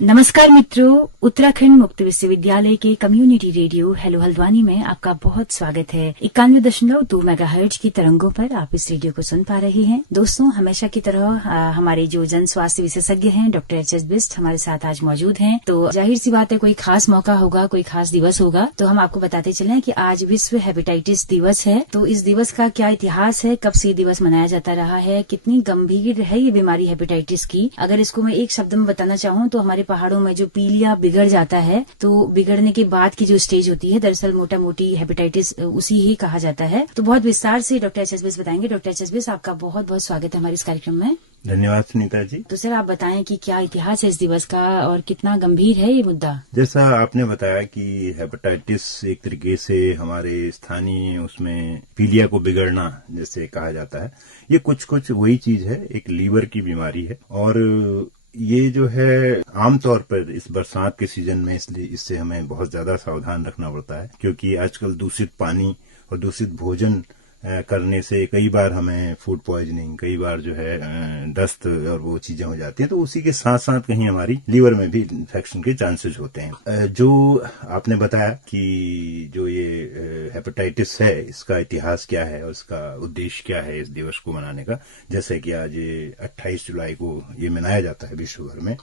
नमस्कार मित्रों, उत्तराखंड मुक्त विश्वविद्यालय के कम्युनिटी रेडियो हेलो हल्द्वानी में आपका बहुत स्वागत है। 91.2 मेगाहर्ट्ज की तरंगों पर आप इस रेडियो को सुन पा रहे हैं। दोस्तों, हमेशा की तरह हमारे जो जन स्वास्थ्य विशेषज्ञ हैं डॉक्टर एच.एस. बिष्ट हमारे साथ आज मौजूद हैं। तो जाहिर सी बात है, कोई खास मौका होगा, कोई खास दिवस होगा, तो हम आपको बताते चले कि आज विश्व हेपेटाइटिस दिवस है। तो इस दिवस का क्या इतिहास है, कब से ये दिवस मनाया जाता रहा है, कितनी गंभीर है ये बीमारी हेपेटाइटिस की। अगर इसको मैं एक शब्द में बताना चाहूँ तो हमारे पहाड़ों में जो पीलिया बिगड़ जाता है, तो बिगड़ने के बाद की जो स्टेज होती है, दरअसल मोटा मोटी हेपेटाइटिस उसी ही कहा जाता है। तो बहुत विस्तार से डॉक्टर एच.एस. बिष्ट बताएंगे। Doctor HS. बिष्ट, आपका बहुत बहुत स्वागत है हमारे इस कार्यक्रम में। धन्यवाद सुनीता जी। तो सर, आप बताएं कि क्या इतिहास है इस दिवस का और कितना गंभीर है ये मुद्दा। जैसा आपने बताया कि हेपेटाइटिस एक तरीके से हमारे स्थानीय उसमें पीलिया को बिगड़ना जैसे कहा जाता है, ये कुछ वही चीज है, एक लीवर की बीमारी है। और ये जो है आमतौर पर इस बरसात के सीजन में इसलिए इससे हमें बहुत ज्यादा सावधान रखना पड़ता है, क्योंकि आजकल दूषित पानी और दूषित भोजन करने से कई बार हमें फूड पॉइजनिंग, कई बार जो है दस्त और वो चीजें हो जाती हैं। तो उसी के साथ साथ कहीं हमारी लीवर में भी इन्फेक्शन के चांसेस होते हैं। जो आपने बताया कि जो ये हेपेटाइटिस है, इसका इतिहास क्या है और इसका उद्देश्य क्या है इस दिवस को मनाने का, जैसे कि आज 28 जुलाई को ये मनाया जाता है विश्व भर में।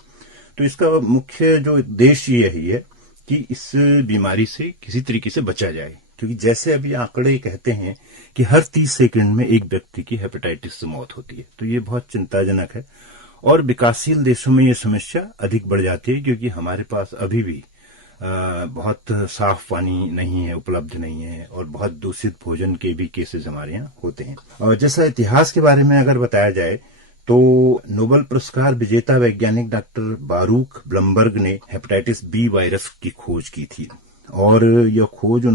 तो इसका मुख्य जो उद्देश्य यही है कि इस बीमारी से किसी तरीके से बचा जाए, क्योंकि जैसे अभी आंकड़े कहते हैं कि हर 30 सेकंड में एक व्यक्ति की हेपेटाइटिस से मौत होती है। तो ये बहुत चिंताजनक है और विकासशील देशों में ये समस्या अधिक बढ़ जाती है, क्योंकि हमारे पास अभी भी बहुत साफ पानी नहीं है, उपलब्ध नहीं है, और बहुत दूषित भोजन के भी केसेस हमारे यहाँ होते हैं। और जैसा इतिहास के बारे में अगर बताया जाए तो नोबेल पुरस्कार विजेता वैज्ञानिक डॉक्टर बारूक ब्लमबर्ग ने हेपेटाइटिस बी वायरस की खोज की थी, और यह खोज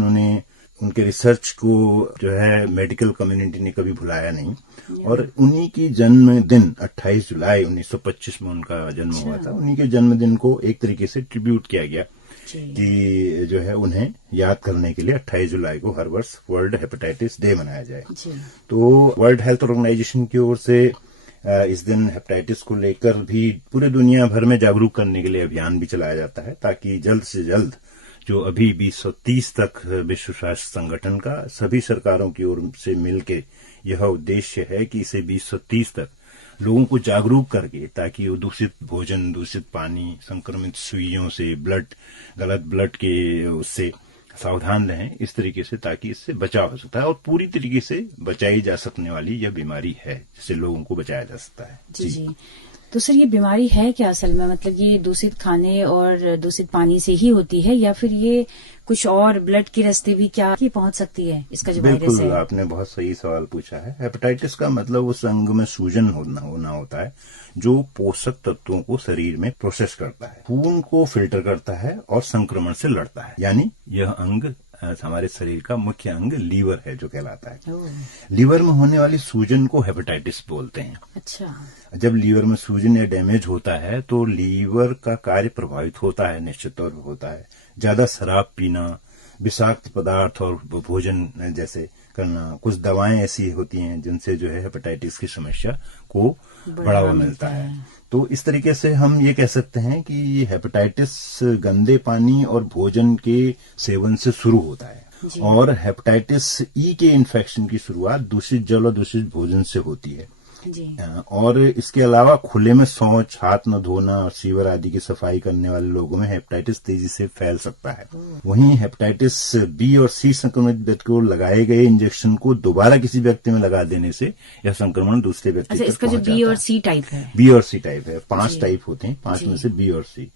उनके रिसर्च को जो है मेडिकल कम्युनिटी ने कभी भुलाया नहीं। और उन्हीं की जन्मदिन 28 जुलाई 1925 में उनका जन्म हुआ था। उन्हीं के जन्मदिन को एक तरीके से ट्रिब्यूट किया गया कि जो है उन्हें याद करने के लिए 28 जुलाई को हर वर्ष वर्ल्ड हेपेटाइटिस डे मनाया जाए। तो वर्ल्ड हेल्थ ऑर्गेनाइजेशन की ओर से इस दिन हेपेटाइटिस को लेकर भी पूरे दुनिया भर में जागरूक करने के लिए अभियान भी चलाया जाता है, ताकि जल्द से जल्द जो अभी 2030 तक विश्व स्वास्थ्य संगठन का सभी सरकारों की ओर से मिलके यह उद्देश्य है कि इसे 2030 तक लोगों को जागरूक करके, ताकि वो दूषित भोजन, दूषित पानी, संक्रमित सुइयों से, गलत ब्लड के उससे सावधान रहें इस तरीके से, ताकि इससे बचाव हो सकता है। और पूरी तरीके से बचाई जा सकने वाली यह बीमारी है जिससे लोगों को बचाया जा सकता है। जी। तो सर, ये बीमारी है क्या असल में? मतलब ये दूषित खाने और दूषित पानी से ही होती है, या फिर ये कुछ और ब्लड के रास्ते भी क्या ये पहुंच सकती है, इसका जो वायरस है? बिल्कुल, आपने बहुत सही सवाल पूछा है। हेपेटाइटिस का मतलब उस अंग में सूजन होना होता है जो पोषक तत्वों को शरीर में प्रोसेस करता है, खून को फिल्टर करता है और संक्रमण से लड़ता है। यानी यह अंग हमारे शरीर का मुख्य अंग लीवर है जो कहलाता है। लीवर में होने वाली सूजन को हेपेटाइटिस बोलते हैं। अच्छा। जब लीवर में सूजन या डैमेज होता है तो लीवर का कार्य प्रभावित होता है, निश्चित तौर पर होता है। ज्यादा शराब पीना, विषाक्त पदार्थ और भोजन जैसे करना, कुछ दवाएं ऐसी होती हैं जिनसे जो है हेपेटाइटिस की समस्या को बढ़ावा मिलता है। तो इस तरीके से हम ये कह सकते हैं कि ये हेपेटाइटिस गंदे पानी और भोजन के सेवन से शुरू होता है, और हेपेटाइटिस ई के इन्फेक्शन की शुरुआत दूषित जल और दूषित भोजन से होती है। और इसके अलावा खुले में शौच, हाथ न धोना और सीवर आदि की सफाई करने वाले लोगों में हेपेटाइटिस तेजी से फैल सकता है। वहीं हेपेटाइटिस बी और सी संक्रमित व्यक्ति को लगाए गए इंजेक्शन को दोबारा किसी व्यक्ति में लगा देने से यह संक्रमण दूसरे व्यक्ति तक पहुंच जाता है। इसका जो बी और सी टाइप है, बी और सी टाइप है, 5 टाइप होते हैं, 5 में से बी और सी।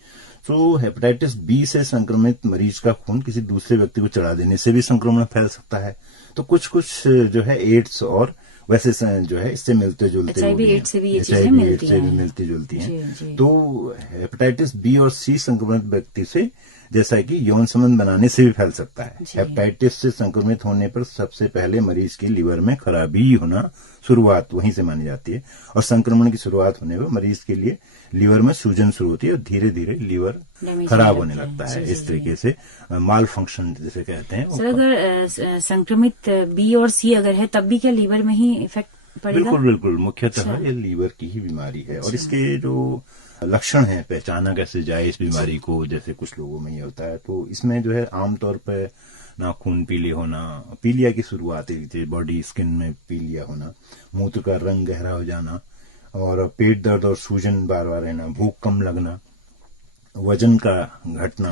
तो हेपेटाइटिस बी से संक्रमित मरीज का खून किसी दूसरे व्यक्ति को चढ़ा देने से भी संक्रमण फैल सकता है। तो कुछ जो है एड्स और वैसे जो है इससे मिलते जुलते एच.आई.वी. से भी ये चीजें मिलती जुलती हैं। तो हेपेटाइटिस बी और सी संक्रमित व्यक्ति से जैसा कि यौन संबंध बनाने से भी फैल सकता है। हेपेटाइटिस से संक्रमित होने पर सबसे पहले मरीज के लीवर में खराबी होना शुरुआत वहीं से मानी जाती है, और संक्रमण की शुरुआत होने पर मरीज के लिए लीवर में सूजन शुरू होती है और धीरे धीरे लीवर खराब होने लगता है। इस तरीके से माल फंक्शन जिसे कहते हैं। सर, अगर संक्रमित बी और सी अगर है तब भी क्या लीवर में ही इफेक्ट पड़ेगा? बिल्कुल, मुख्यतः ये लीवर की ही बीमारी है। और इसके जो लक्षण हैं, पहचाना कैसे जाए इस बीमारी को, जैसे कुछ लोगों में ये होता है। तो इसमें जो है आमतौर पर नाखून पीले होना, पीलिया की शुरुआत है, बॉडी स्किन में पीलिया होना, मूत्र का रंग गहरा हो जाना, और पेट दर्द और सूजन बार बार रहना, भूख कम लगना, वजन का घटना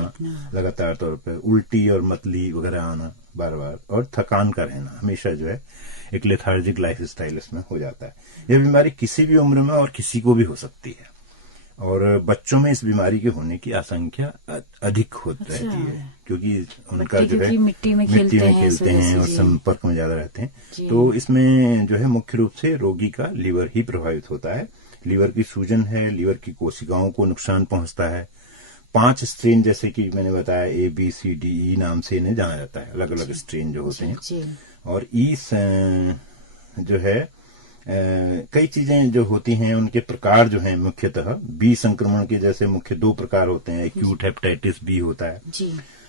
लगातार तौर पर, उल्टी और मतली वगैरह आना बार बार, और थकान का रहना हमेशा जो है, एक लेथार्जिक लाइफ स्टाइल इसमें हो जाता है। यह बीमारी किसी भी उम्र में और किसी को भी हो सकती है, और बच्चों में इस बीमारी के होने की आशंका अधिक रहती है, क्योंकि उनका जो है मिट्टी में खेलते हैं और संपर्क में ज्यादा रहते हैं। तो इसमें जो है मुख्य रूप से रोगी का लीवर ही प्रभावित होता है। लीवर की सूजन है, लीवर की कोशिकाओं को नुकसान पहुंचता है। 5 स्ट्रेन, जैसे कि मैंने बताया, ABCDE नाम से इन्हें जाना जाता है, अलग अलग स्ट्रेन जो होते हैं। और जो है कई चीजें जो होती हैं उनके प्रकार जो हैं, मुख्यतः बी संक्रमण के जैसे मुख्य 2 प्रकार होते हैं। एक्यूट हेपेटाइटिस बी होता है,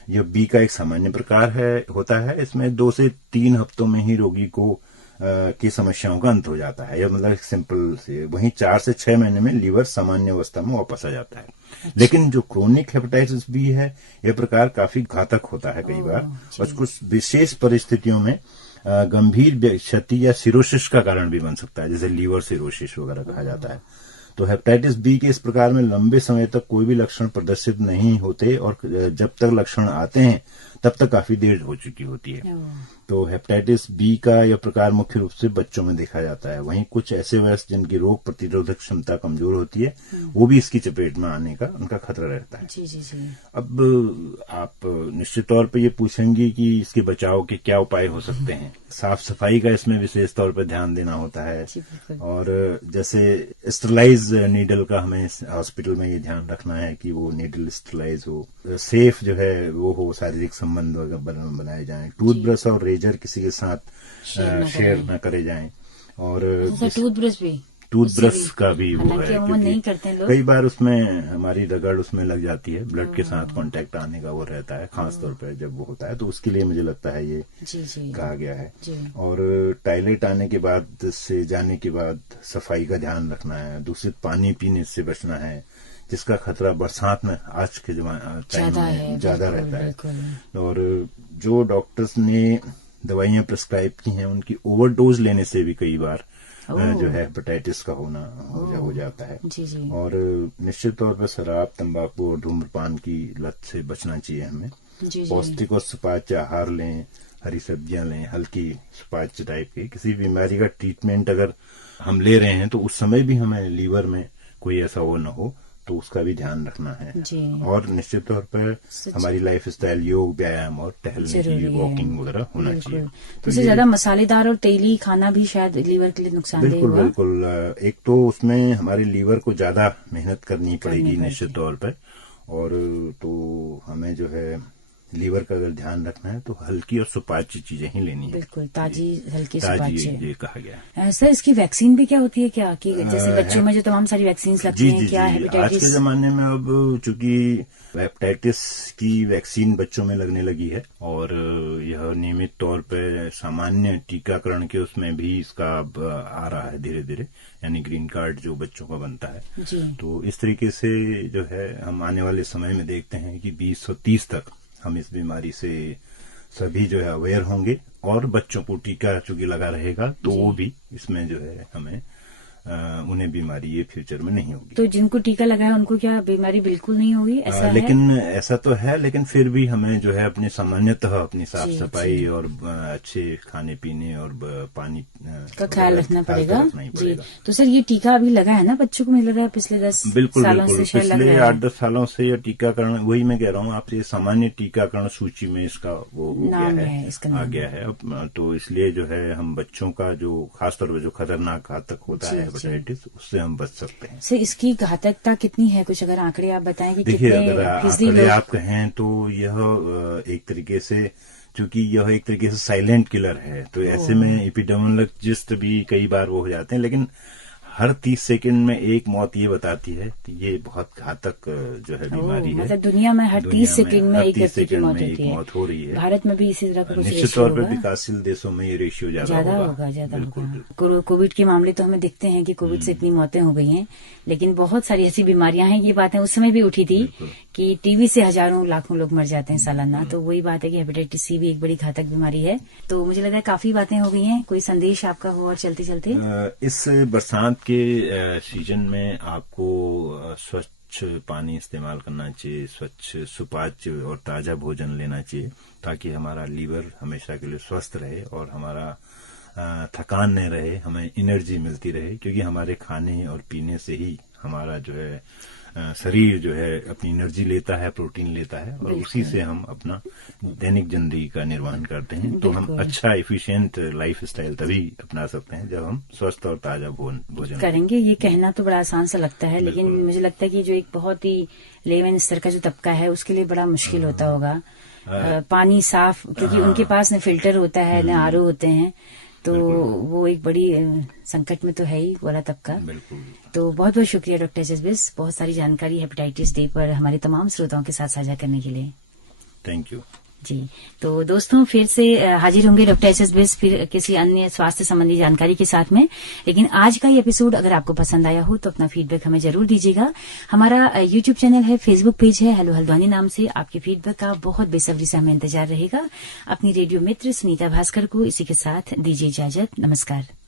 यह बी का एक सामान्य प्रकार होता है। इसमें 2 से 3 हफ्तों में ही रोगी को की समस्याओं का अंत हो जाता है, यह मतलब सिंपल से। वहीं 4 से 6 महीने में लीवर सामान्य अवस्था में वापस आ जाता है। लेकिन जो क्रोनिक हेपेटाइटिस बी है, यह प्रकार काफी घातक होता है कई बार, और कुछ विशेष परिस्थितियों में गंभीर क्षति या सिरोसिस का कारण भी बन सकता है, जैसे लीवर सिरोसिस वगैरह कहा जाता है। तो हेपेटाइटिस बी के इस प्रकार में लंबे समय तक कोई भी लक्षण प्रदर्शित नहीं होते, और जब तक लक्षण आते हैं तब तक काफी देर हो चुकी होती है। तो हेपेटाइटिस बी का यह प्रकार मुख्य रूप से बच्चों में देखा जाता है। वहीं कुछ ऐसे वयस्क जिनकी रोग प्रतिरोधक क्षमता कमजोर होती है, वो भी इसकी चपेट में आने का उनका खतरा रहता है। जी। अब आप निश्चित तौर पर ये पूछेंगी कि इसके बचाव के क्या उपाय हो सकते हैं। साफ सफाई का इसमें विशेष तौर पर ध्यान देना होता है, और जैसे स्टरलाइज नीडल का हमें हॉस्पिटल में ये ध्यान रखना है कि वो नीडल स्टरलाइज हो, सेफ जो है वो हो, शारीरिक संबंध बनाए जाएं, टूथब्रश और रेजर किसी के साथ शेयर न करे जाएं, और टूथब्रश का भी वो है, नहीं करते हैं लोग। कई बार उसमें हमारी रगड़ उसमें लग जाती है, ब्लड के साथ कांटेक्ट आने का वो रहता है, खास तौर पर जब वो होता है, तो उसके लिए मुझे लगता है ये कहा गया है। और टॉयलेट आने के बाद से जाने के बाद सफाई का ध्यान रखना है, दूषित पानी पीने से बचना है, जिसका खतरा बरसात में आज के टाइम में ज्यादा रहता है। और जो डॉक्टर्स ने दवाइयां प्रिस्क्राइब की हैं, उनकी ओवरडोज लेने से भी कई बार जो है हेपेटाइटिस का होना हो जाता है। और निश्चित तौर पर शराब, तंबाकू और धूम्रपान की लत से बचना चाहिए हमें। पौष्टिक और सुपाच्य आहार लें, हरी सब्जियां लें, हल्की सुपाच्य टाइप की। किसी बीमारी का ट्रीटमेंट अगर हम ले रहे हैं तो उस समय भी हमें लीवर में कोई ऐसा वो न हो, तो उसका भी ध्यान रखना है। और निश्चित तौर पर हमारी लाइफ स्टाइल, योग, व्यायाम और टहलने की वॉकिंग वगैरह होना चाहिए। तो ज्यादा मसालेदार और तेली खाना भी शायद लीवर के लिए नुकसानदेह होगा। बिल्कुल। एक तो उसमें हमारे लीवर को ज्यादा मेहनत करनी पड़ेगी निश्चित तौर पर, और तो हमें जो है लीवर का अगर ध्यान रखना है तो हल्की और सुपाच्य चीजें ही लेनी है। बिल्कुल, ताजी हल्की सुपाच्य, ये कहा गया। सर, इसकी वैक्सीन भी क्या होती है क्या, कि जैसे बच्चों में जो तमाम सारी वैक्सीन लगती हैं, क्या आज के जमाने में अब चूंकि हेपेटाइटिस की वैक्सीन बच्चों में लगने लगी है, और यह नियमित तौर पर सामान्य टीकाकरण के उसमें भी इसका आ रहा है धीरे धीरे, यानी ग्रीन कार्ड जो बच्चों का बनता है। तो इस तरीके से जो है हम आने वाले समय में देखते हैं कि 2030 तक हम इस बीमारी से सभी जो है अवेयर होंगे, और बच्चों को टीका चूंकि लगा रहेगा तो वो भी इसमें जो है हमें उन्हें बीमारी ये फ्यूचर में नहीं होगी। तो जिनको टीका लगा है उनको क्या बीमारी बिल्कुल नहीं होगी, ऐसा लेकिन है? ऐसा तो है, लेकिन फिर भी हमें जो है अपने सामान्यतः अपनी साफ सफाई और अच्छे खाने पीने और पानी का ख्याल रखना पड़ेगा। जी, तो सर ये टीका अभी लगा है ना बच्चों को, मुझे लग रहा है पिछले 10 सालों से पिछले 8-10 सालों से यह टीकाकरण, वही मैं कह रहा हूँ आपसे, सामान्य टीकाकरण सूची में इसका वो नाम है, आ गया है। तो इसलिए जो है हम बच्चों का जो खासतौर पर जो खतरनाक घातक होता है हेपेटाइटिस, उससे हम बच सकते हैं। सर, इसकी घातकता कितनी है, कुछ अगर आंकड़े आप बताएं कि देखिए, अगर आंकड़े आप कहें तो यह एक तरीके से, चूंकि यह एक तरीके से साइलेंट किलर है, तो ऐसे में एपिडेमियोलॉजिस्ट भी कई बार वो हो जाते हैं, लेकिन हर 30 सेकंड में एक मौत ये बताती है कि ये बहुत घातक जो है बीमारी है। मतलब दुनिया में हर 30 सेकंड में एक व्यक्ति की मौत होती है। मौत हो रही है। भारत में भी इसी तरह का कुछ निश्चित तौर पर विकासशील देशों में ये रेशियो ज्यादा होगा। कोविड के मामले तो हमें दिखते हैं कि कोविड से इतनी मौतें हो गई हैं, लेकिन बहुत सारी ऐसी बीमारियां हैं। ये बातें उस समय भी उठी थी कि टीबी से हजारों लाखों लोग मर जाते हैं सालाना। तो वही बात है कि हेपेटाइटिस सी भी एक बड़ी घातक बीमारी है। तो मुझे लग रहा है काफी बातें हो गई हैं। कोई संदेश आपका हो और चलते चलते इस बरसात के सीजन में आपको स्वच्छ पानी इस्तेमाल करना चाहिए, स्वच्छ सुपाच्य और ताजा भोजन लेना चाहिए, ताकि हमारा लीवर हमेशा के लिए स्वस्थ रहे और हमारा थकान नहीं रहे, हमें एनर्जी मिलती रहे। क्योंकि हमारे खाने और पीने से ही हमारा जो है शरीर जो है अपनी एनर्जी लेता है, प्रोटीन लेता है, और उसी से हम अपना दैनिक जिंदगी का निर्वहन करते हैं। तो हम अच्छा एफिशिएंट लाइफ स्टाइल तभी अपना सकते हैं जब हम स्वस्थ और ताजा भोजन करेंगे। ये कहना तो बड़ा आसान सा लगता है, लेकिन मुझे लगता है कि जो एक बहुत ही लेवल स्तर का जो तबका है उसके लिए बड़ा मुश्किल होता होगा। पानी साफ, क्योंकि उनके पास न फिल्टर होता है न आरओ होते हैं, तो वो एक बड़ी संकट में तो है ही वाला तबका। तो बहुत बहुत शुक्रिया डॉक्टर जसबिस, बहुत सारी जानकारी हेपेटाइटिस डे पर हमारे तमाम श्रोताओं के साथ साझा करने के लिए। थैंक यू जी। तो दोस्तों फिर से हाजिर होंगे डॉक्टर जसबिस फिर किसी अन्य स्वास्थ्य संबंधी जानकारी के साथ में। लेकिन आज का ये एपिसोड अगर आपको पसंद आया हो तो अपना फीडबैक हमें जरूर दीजिएगा। हमारा यूट्यूब चैनल है, फेसबुक पेज है हेलो हल्द्वानी नाम से। आपके फीडबैक का बहुत बेसब्री से हमें इंतजार रहेगा। अपनी रेडियो मित्र सुनीता भास्कर को इसी के साथ दीजिए इजाजत। नमस्कार।